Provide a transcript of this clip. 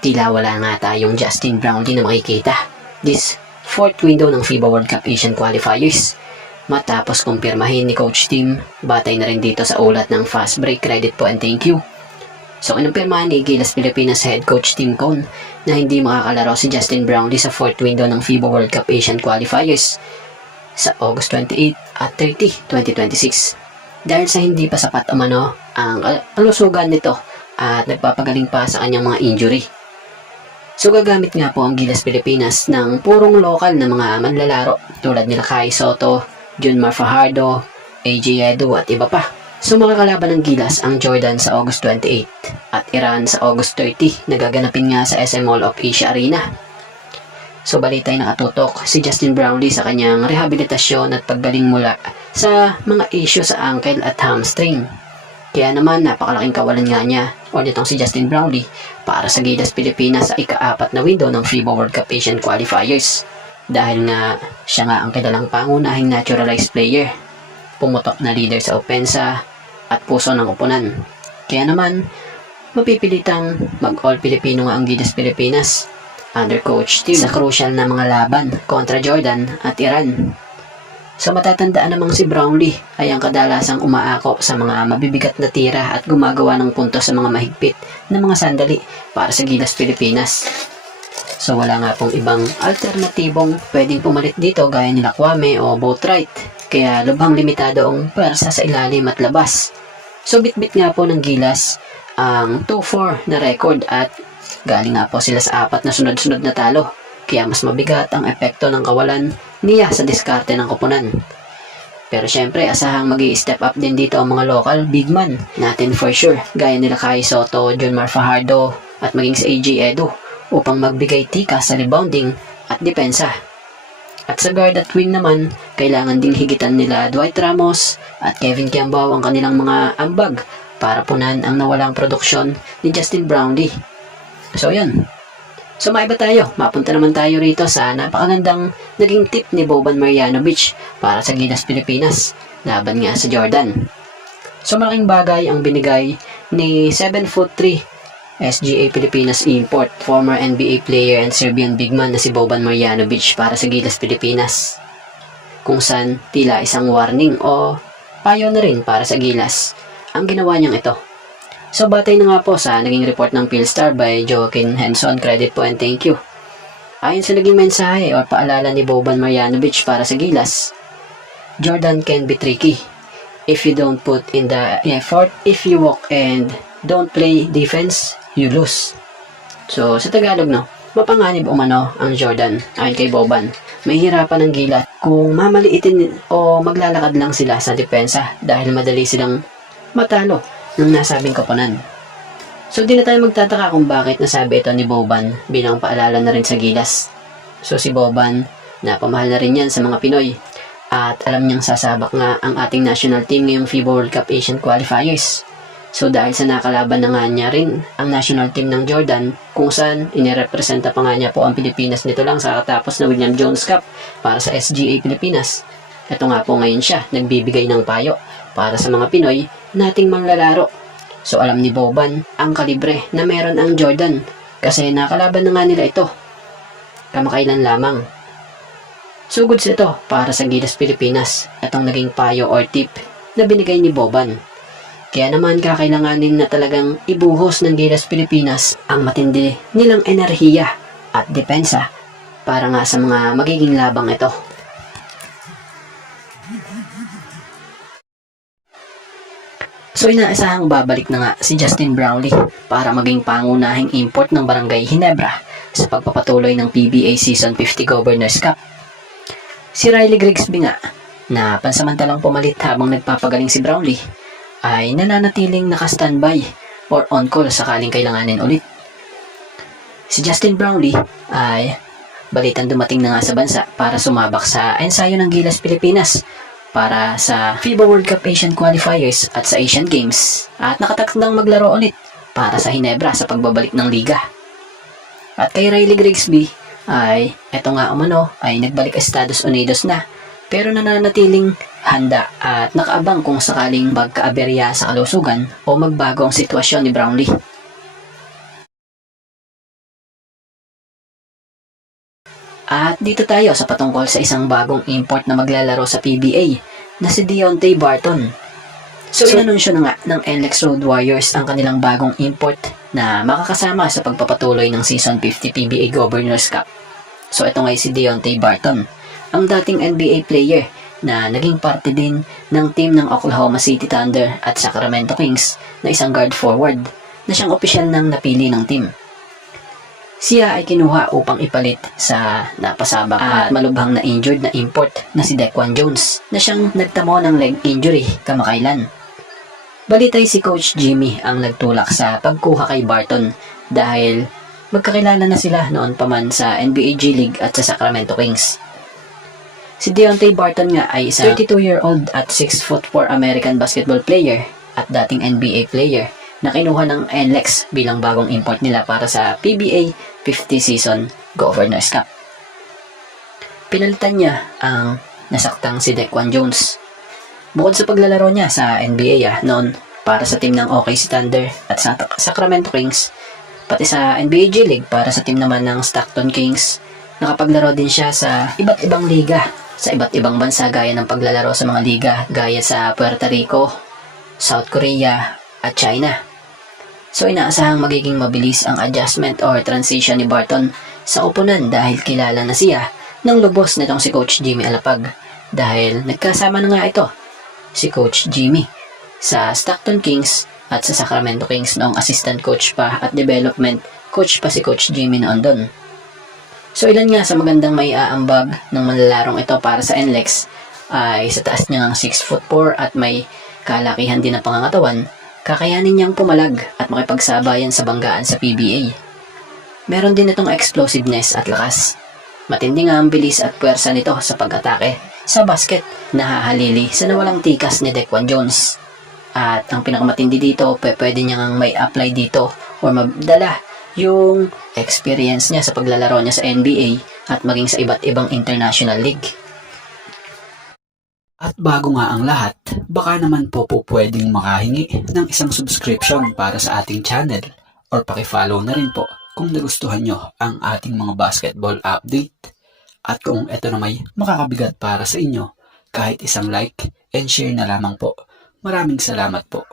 Tila wala nga tayong Justin Brownlee na makikita. This fourth window ng FIBA World Cup Asian Qualifiers. Matapos kumpirmahin ni Coach Tim, batay na rin dito sa ulat ng fast break, credit po and thank you. So kinumpirmahan ni Gilas Pilipinas Head Coach Tim Cone na hindi makakalaro si Justin Brownlee sa fourth window ng FIBA World Cup Asian Qualifiers sa August 28 at 30, 2026. Dahil sa hindi pa sapat umano ang kalusugan nito at nagpapagaling pa sa kanyang mga injury. So gagamit nga po ang Gilas Pilipinas ng purong lokal na mga manlalaro tulad nila Kai Soto, Junmar Fajardo, AJ Edu at iba pa. So makakalaban ng Gilas ang Jordan sa August 28 at Iran sa August 30 na gaganapin nga sa SM Mall of Asia Arena. So balita'y nakatutok si Justin Brownlee sa kanyang rehabilitasyon at paggaling mula sa mga issue sa ankle at hamstring. Kaya naman napakalaking kawalan nga niya o nitong si Justin Brownlee para sa Gilas Pilipinas sa ika-4 na window ng FIBA World Cup Asian Qualifiers. Dahil nga siya nga ang kilalang pangunahing naturalized player, pumutok na leader sa opensa at puso ng koponan. Kaya naman mapipilitang mag-all Pilipino nga ang Gilas Pilipinas under Coach Tim sa crucial na mga laban kontra Jordan at Iran. So matatandaan namang si Brownlee ay ang kadalasang umaako sa mga mabibigat na tira at gumagawa ng puntos sa mga mahigpit na mga sandali para sa Gilas Pilipinas. So wala nga pong ibang alternatibong pwedeng pumalit dito gaya nila Kwame o Boatwright. Kaya lubhang limitado ang pwersa sa ilalim at labas. So bitbit nga po ng Gilas ang 2-4 na record at galing nga po sila sa 4 na sunod-sunod na talo. Kaya mas mabigat ang epekto ng kawalan niya sa diskarte ng koponan. Pero syempre, asahang magi-step up din dito ang mga local big man natin for sure. Gaya nila Kai Soto, Junmar Fajardo at maging si AJ Edu upang magbigay tika sa rebounding at depensa. At sa guard at wing naman, kailangan ding higitan nila Dwight Ramos at Kevin Kiambao ang kanilang mga ambag para punan ang nawalang produksyon ni Justin Brownlee. So yan. So maiba tayo, mapunta naman tayo rito sa napakagandang naging tip ni Boban Marjanovic para sa Gilas Pilipinas, laban nga sa Jordan. So malaking bagay ang binigay ni 7'3" SGA Pilipinas import, former NBA player and Serbian big man na si Boban Marjanovic para sa Gilas Pilipinas. Kung saan tila isang warning o payo na rin para sa Gilas ang ginawa niyang ito. So batay na nga po sa naging report ng Philstar by Joaquin Henson, credit po and thank you. Ayon sa naging mensahe o paalala ni Boban Marjanovic para sa Gilas, Jordan can be tricky if you don't put in the effort. If you walk and don't play defense, you lose. So sa Tagalog no, mapanganib umano ang Jordan ayon kay Boban. Mahihirapan ang Gilas kung mamaliitin o maglalakad lang sila sa depensa dahil madali silang matalo ng nasabing koponan. So di na tayo magtataka kung bakit nasabi ito ni Boban bilang paalala na rin sa Gilas. So si Boban, napamahal na rin yan sa mga Pinoy at alam niyang sasabak nga ang ating national team ngayong FIBA World Cup Asian Qualifiers. So dahil sa nakalaban na nga niya rin ang national team ng Jordan kung saan inirepresenta pa nga niya po ang Pilipinas nito lang sa katapos na William Jones Cup para sa SGA Pilipinas. Ito nga po ngayon siya nagbibigay ng payo para sa mga Pinoy nating manglalaro. So alam ni Boban ang kalibre na meron ang Jordan kasi nakalaban na nga nila ito kamakailan lamang. So goods ito para sa Gilas Pilipinas, itong naging payo or tip na binigay ni Boban. Kaya naman kakailanganin na talagang ibuhos ng Gilas Pilipinas ang matindi nilang enerhiya at depensa para nga sa mga magiging labang ito. So inaasahang babalik na nga si Justin Brownlee para maging pangunahing import ng Barangay Ginebra sa pagpapatuloy ng PBA Season 50 Governors Cup. Si Riley Grigsby nga, na pansamantalang pumalit habang nagpapagaling si Brownlee, ay nananatiling naka-standby or on-call sakaling kailanganin ulit. Si Justin Brownlee ay balitan dumating na nga sa bansa para sumabak sa ensayo ng Gilas Pilipinas para sa FIBA World Cup Asian Qualifiers at sa Asian Games at nakatakdang maglaro ulit para sa Ginebra sa pagbabalik ng liga. At kay Riley Grigsby ay eto nga umano ay nagbalik Estados Unidos na pero nananatiling handa at nakaabang kung sakaling magkaaberya sa kalusugan o magbago ang sitwasyon ni Brownlee. At dito tayo sa patungkol sa isang bagong import na maglalaro sa PBA na si Deontay Barton. So inanunsyo na nga ng NLEX Road Warriors ang kanilang bagong import na makakasama sa pagpapatuloy ng Season 50 PBA Governors Cup. So ito nga si Deontay Barton, ang dating NBA player na naging parte din ng team ng Oklahoma City Thunder at Sacramento Kings na isang guard forward na siyang opisyal ng napili ng team. Siya ay kinuha upang ipalit sa napasabak at malubhang na injured na import na si Dequan Jones na siyang nagtamo ng leg injury kamakailan. Balitay si Coach Jimmy ang nagtulak sa pagkuha kay Barton dahil magkakilala na sila noon pa man sa NBA G League at sa Sacramento Kings. Si Deontay Barton nga ay isang 32-year-old at 6'4" American basketball player at dating NBA player na kinuha ng NLEX bilang bagong import nila para sa PBA 50 Season Governors Cup. Pinalitan niya ang nasaktang si Dequan Jones. Bukod sa paglalaro niya sa NBA noon para sa team ng OKC Thunder at sa Sacramento Kings, pati sa NBA G League para sa team naman ng Stockton Kings, nakapaglaro din siya sa iba't ibang liga sa iba't ibang bansa gaya ng paglalaro sa mga liga gaya sa Puerto Rico, South Korea at China. So inaasahang magiging mabilis ang adjustment or transition ni Barton sa koponan dahil kilala na siya ng lubos nitong si Coach Jimmy Alapag dahil nagkasama na nga ito si Coach Jimmy sa Stockton Kings at sa Sacramento Kings noong assistant coach pa at development coach pa si Coach Jimmy noon doon. So ilan nga sa magandang may aambag ng manlalarong ito para sa NLEX ay sa taas niya ng 6'4" at may kalakihan din na pangangatawan, kakayanin niyang pumalag at makipagsabayan sa banggaan sa PBA. Meron din itong explosiveness at lakas. Matindi nga ang bilis at puwersa nito sa pag-atake sa basket, nahahalili sa nawalang tikas ni Dequan Jones. At ang pinakamatindi dito, pwede niyang may apply dito or madala yung experience niya sa paglalaro niya sa NBA at maging sa iba't ibang international league. At bago nga ang lahat, baka naman po pwedeng makahingi ng isang subscription para sa ating channel or pakifollow na rin po kung nagustuhan nyo ang ating mga basketball update. At kung ito na may makakabigat para sa inyo, kahit isang like and share na lamang po. Maraming salamat po.